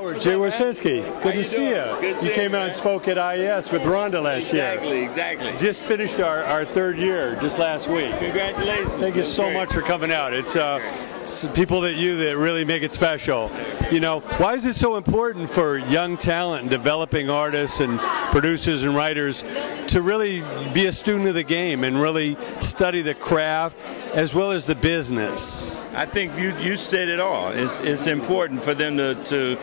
Jay Warszewski, good to see you. Good to see you came you, out and spoke at IES with Rhonda last year. Exactly. Just finished our third year just last week. Congratulations. Thank you so much for coming out. It's people that really make it special. You know, why is it so important for young talent and developing artists and producers and writers to really be a student of the game and really study the craft as well as the business? I think you said it all. It's important for them to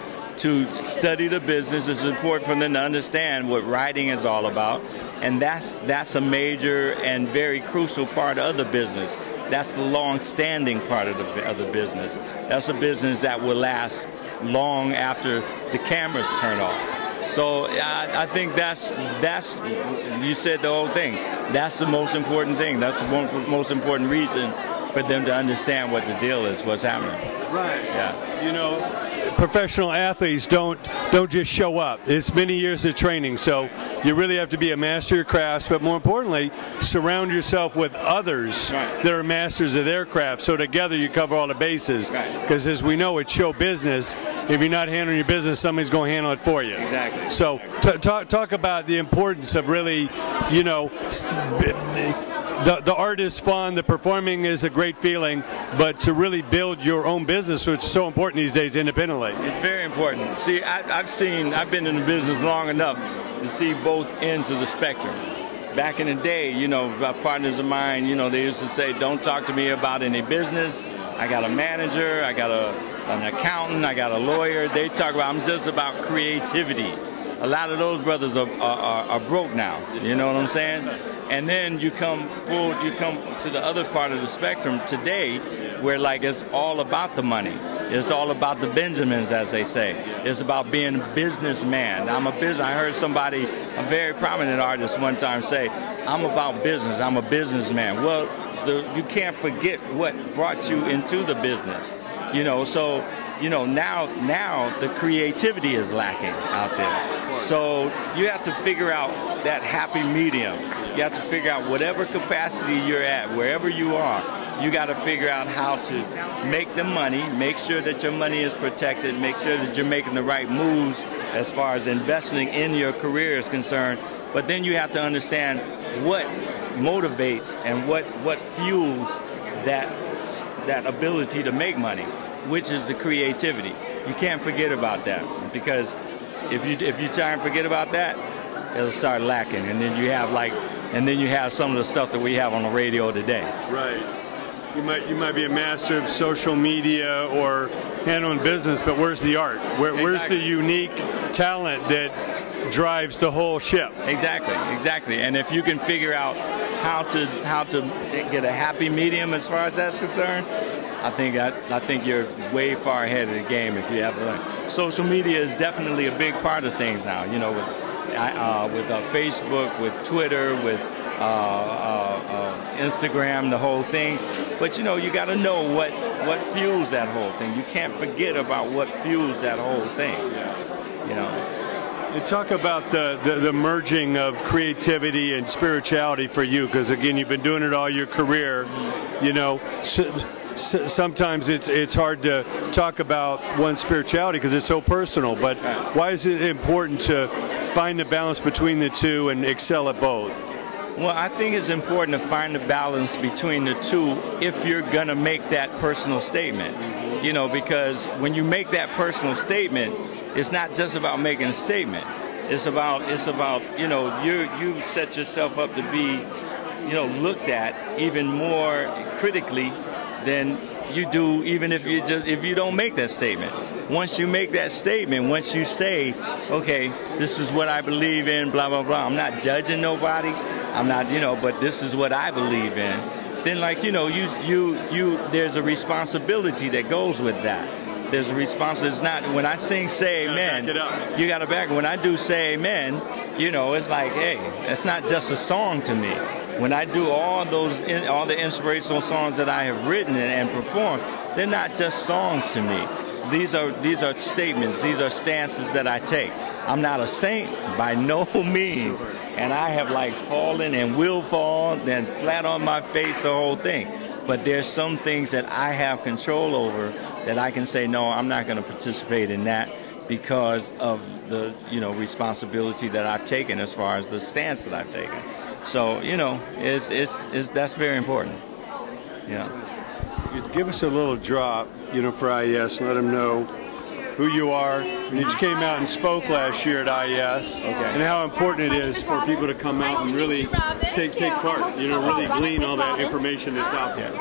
study the business. It's important for them to understand what writing is all about, and that's a major and very crucial part of the business. That's the long-standing part of the business. That's a business that will last long after the cameras turn off. So I think that's you said the whole thing. That's the most important thing. That's the most important reason for them to understand what the deal is, what's happening. Right. Yeah. You know, professional athletes don't just show up. It's many years of training, so you really have to be a master of your crafts, but more importantly, surround yourself with others that are masters of their craft, so together you cover all the bases. Because as we know, it's show business. If you're not handling your business, somebody's going to handle it for you. Exactly. So talk about the importance of really, you know, the art is fun, the performing is a great feeling, but to really build your own business, which is so important these days independently. It's very important. See, I've been in the business long enough to see both ends of the spectrum. Back in the day, you know, partners of mine, you know, they used to say, don't talk to me about any business. I got a manager, I got an accountant, I got a lawyer. They talk about, I'm just about creativity. A lot of those brothers are broke now, you know what I'm saying? And then you come to the other part of the spectrum today where like it's all about the money. It's all about the Benjamins, as they say. It's about being a businessman. I heard somebody, a very prominent artist one time say, I'm about business, I'm a businessman. Well, you can't forget what brought you into the business, you know, so you know, now the creativity is lacking out there. So you have to figure out that happy medium. You have to figure out whatever capacity you're at, wherever you are, you got to figure out how to make the money, make sure that your money is protected, make sure that you're making the right moves as far as investing in your career is concerned. But then you have to understand what motivates and what fuels that ability to make money, which is the creativity. You can't forget about that, because if you try and forget about that, it'll start lacking, and then you have some of the stuff that we have on the radio today. Right. You might be a master of social media or handling business, but where's the art? Where's the unique talent that drives the whole ship? Exactly. And if you can figure out how to get a happy medium as far as that's concerned, I think you're way far ahead of the game if you have learned. Social media is definitely a big part of things now. You know, with Facebook, with Twitter, with Instagram, the whole thing. But you know, you got to know what fuels that whole thing. You can't forget about what fuels that whole thing. You know. You talk about the merging of creativity and spirituality for you, because again, you've been doing it all your career. You know. Sometimes it's hard to talk about one's spirituality because it's so personal, but why is it important to find the balance between the two and excel at both? Well, I think it's important to find the balance between the two if you're going to make that personal statement. You know, because when you make that personal statement, it's not just about making a statement. It's about you know, you set yourself up to be, you know, looked at even more critically than you do even if you don't make that statement. Once you make that statement, once you say, okay, this is what I believe in, blah blah blah, I'm not judging nobody, I'm not, you know, but this is what I believe in, then, like, you know, you there's a responsibility that goes with that. There's a responsibility. It's not, when I sing Say Amen, you got to back it. When I do Say Amen, you know, it's like, hey, it's not just a song to me. When I do all the inspirational songs that I have written and performed, they're not just songs to me. These are statements. These are stances that I take. I'm not a saint by no means, and I have like fallen and will fall, then flat on my face, the whole thing. But there's some things that I have control over that I can say, no, I'm not going to participate in that. because of the responsibility that I've taken as far as the stance that I've taken. So that's very important. Yeah. Give us a little drop, for IES, and let them know who you are. You just came out and spoke last year at IES, and how important it is for people to come out and really take part, really glean all that information that's out there.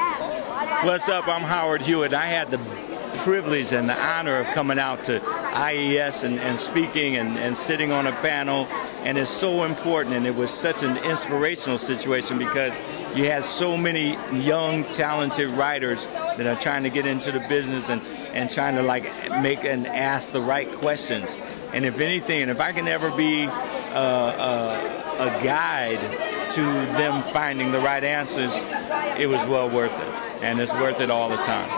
What's up? I'm Howard Hewett. I had the privilege and the honor of coming out to IES and speaking and sitting on a panel, and it's so important, and it was such an inspirational situation because you had so many young, talented writers that are trying to get into the business and trying to make and ask the right questions. And if anything, and if I can ever be a guide to them finding the right answers, it was well worth it. And it's worth it all the time.